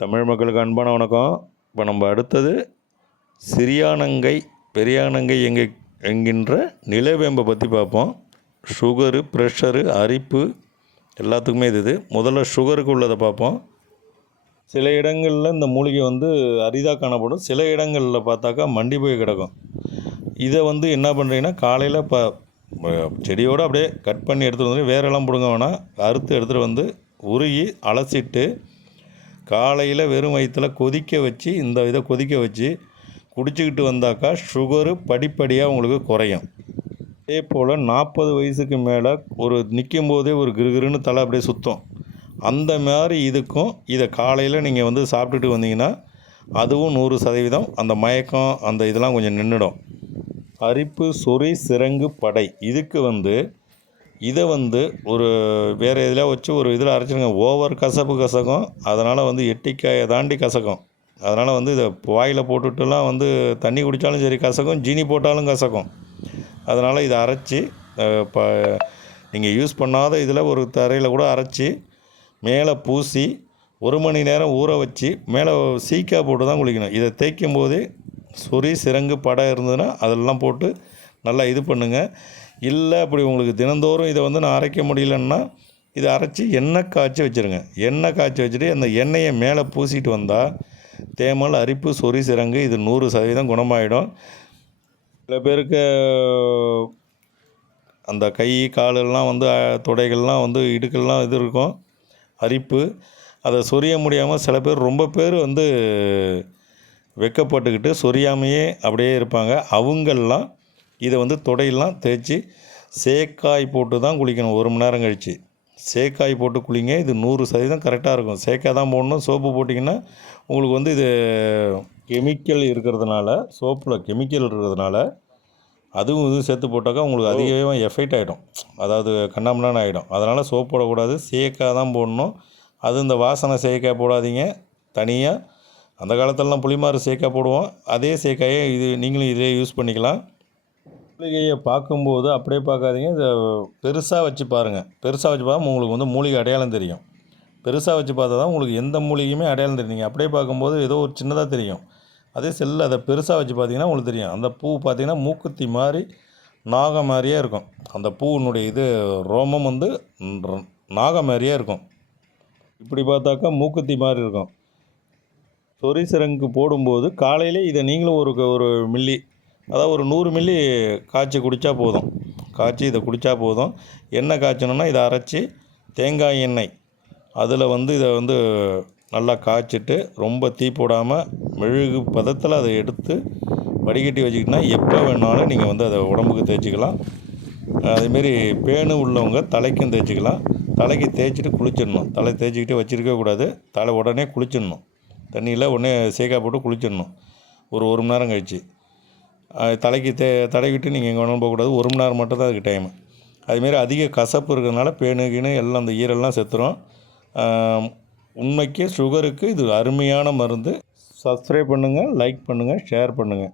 தமிழ் மக்களுக்கு அன்பான வணக்கம். இப்போ நம்ம அடுத்தது சிறியானங்கை பெரியானங்கை என்கின்ற நிலவேம்பை பற்றி பார்ப்போம். சுகரு, ப்ரெஷரு, அரிப்பு எல்லாத்துக்குமே இது. முதல்ல சுகருக்கு உள்ளதை பார்ப்போம். சில இடங்களில் இந்த மூலிகை அரிதாக காணப்படும். சில இடங்களில் பார்த்தாக்கா மண்டி போய் கிடக்கும். இதை என்ன பண்ணுறீங்கன்னா, காலையில் செடியோடு அப்படியே கட் பண்ணி எடுத்துகிட்டு வந்து வேரெல்லாம் பிடுங்க வேணாம், அறுத்து எடுத்துகிட்டு உருகி அலசிட்டு காலையில் வெறும் வயிற்றில் கொதிக்க வச்சு இதை கொதிக்க வச்சு குடிச்சிக்கிட்டு வந்தாக்கா சுகரு படிப்படியாக உங்களுக்கு குறையும். அதே போல் 40 வயசுக்கு மேலே நிற்கும் போதே ஒரு கிருகிருன்னு தலை அப்படியே சுத்தம். அந்த மாதிரி இதுக்கும் இதை காலையில் நீங்கள் சாப்பிட்டுட்டு வந்தீங்கன்னா அதுவும் 100% அந்த மயக்கம் இதெல்லாம் கொஞ்சம் நின்றுடும். அரிப்பு, சொறி, சிரங்கு, படை இதுக்கு இதை ஒரு வேறு இதில் வச்சு ஒரு இதில் அரைச்சிடுங்க. ஓவர் கசக்கும். அதனால் எட்டிக்காயை தாண்டி கசக்கும். அதனால் இதை வாயில் போட்டுட்டுலாம் தண்ணி குடித்தாலும் சரி கசக்கும், ஜீனி போட்டாலும் கசக்கும். அதனால் இதை அரைச்சி நீங்கள் யூஸ் பண்ணாத இதில் ஒரு தரையில் கூட அரைச்சி மேலே பூசி 1 மணி நேரம் ஊற வச்சு மேலே சீக்காய் போட்டு தான் குளிக்கணும். இதை தேய்க்கும் போதே சொறி, சிரங்கு, படை இருந்ததுன்னா அதெல்லாம் போட்டு நல்லா இது பண்ணுங்கள். இல்லை அப்படி உங்களுக்கு தினந்தோறும் இதை நான் அரைக்க முடியலன்னா இதை அரைச்சி எண்ணெய் காய்ச்சி வச்சுருங்க. எண்ணெய் காய்ச்சி வச்சுட்டு அந்த எண்ணெயை மேலே பூசிட்டு வந்தால் தேமல், அரிப்பு, சொறி, சிரங்கு இது 100% குணமாயிடும். சில பேருக்கு அந்த கை காலெல்லாம் தொடைகள்லாம் இடுக்கெல்லாம் இது இருக்கும் அரிப்பு, அதை சொரிய முடியாமல் சில பேர் ரொம்ப பேர் வெக்கப்பட்டுக்கிட்டு சொரியாமையே அப்படியே இருப்பாங்க. அவங்கெல்லாம் இதை தொடையெல்லாம் தேய்ச்சி சேக்காய் போட்டு தான் குளிக்கணும். 1 மணி நேரம் கழித்து சேக்காய் போட்டு குளிங்க. இது 100% கரெக்டாக இருக்கும். சேக்காய் தான் போடணும். சோப்பு போட்டிங்கன்னா உங்களுக்கு இது கெமிக்கல் இருக்கிறதுனால, சோப்பில் கெமிக்கல் இருக்கிறதுனால அதுவும் சேர்த்து போட்டாக்கா உங்களுக்கு அதிகமாக எஃபெக்ட் ஆகிடும். அதாவது கண்ணாமண்ணான்னு ஆகிடும். அதனால் சோப்பு போடக்கூடாது, சேக்காய் தான் போடணும். அது இந்த வாசனை சேக்காய் போடாதீங்க. தனியாக அந்த காலத்திலலாம் புளிமாறு சேக்காய் போடுவோம். அதே சேக்காயை நீங்களும் இதிலே யூஸ் பண்ணிக்கலாம். மூலிகையை பார்க்கும்போது அப்படியே பார்க்காதீங்க, இதை பெருசாக வச்சு பாருங்கள். பெருசாக வச்சு பார்த்தா உங்களுக்கு மூலிகை அடையாளம் தெரியும். பெருசாக வச்சு பார்த்தா தான் உங்களுக்கு எந்த மூலிகையுமே அடையாளம் தெரியுங்க. அப்படியே பார்க்கும்போது ஏதோ ஒரு சின்னதாக தெரியும். அதே அதை பெருசாக வச்சு பார்த்தீங்கன்னா உங்களுக்கு தெரியும். அந்த பூ பார்த்திங்கன்னா மூக்குத்தி மாதிரி நாகம் மாதிரியே இருக்கும். அந்த பூவினுடைய ரோமம் நாகம் மாதிரியே இருக்கும். இப்படி பார்த்தாக்கா மூக்குத்தி மாதிரி இருக்கும். சொறி, சிரங்கு போடும்போது காலையிலே இதை நீங்களும் ஒரு மில்லி, அதாவது ஒரு 100 மில்லி காய்ச்சி குடித்தா போதும். காய்ச்சி இதை குடித்தா போதும். எண்ணெய் காய்ச்சணுன்னா இதை அரைச்சி தேங்காய் எண்ணெய் அதில் இதை நல்லா காய்ச்சிட்டு ரொம்ப தீ போடாமல் மெழுகு பதத்தில் அதை எடுத்து வடிகட்டி வச்சுக்கிட்டிங்கன்னா எப்போ வேணாலும் நீங்கள் அதை உடம்புக்கு தேய்ச்சிக்கலாம். அதேமாரி பேனு உள்ளவங்க தலைக்கும் தேய்ச்சிக்கலாம். தலைக்கு தேய்ச்சிட்டு குளிச்சிடணும். தலை தேய்ச்சிக்கிட்டே வச்சுருக்கக்கூடாது. தலை உடனே குளிச்சிடணும். தண்ணியில் உடனே சேக்காய் போட்டு குளிச்சிடணும். ஒரு 1 மணி நேரம் கழிச்சு தலைக்கு தடவிட்டு நீங்கள் எங்கே வேணாலும் போகக்கூடாது. 1 மணி நேரம் மட்டும் தான் அதுக்கு டைமு. அதுமாரி அதிக கசப்பு இருக்கிறதுனால பேனு எல்லாம் அந்த ஈரெல்லாம் செத்துரும். உண்மைக்கே சுகருக்கு இது அருமையான மருந்து. சப்ஸ்கிரைப் பண்ணுங்கள், லைக் பண்ணுங்கள், ஷேர் பண்ணுங்கள்.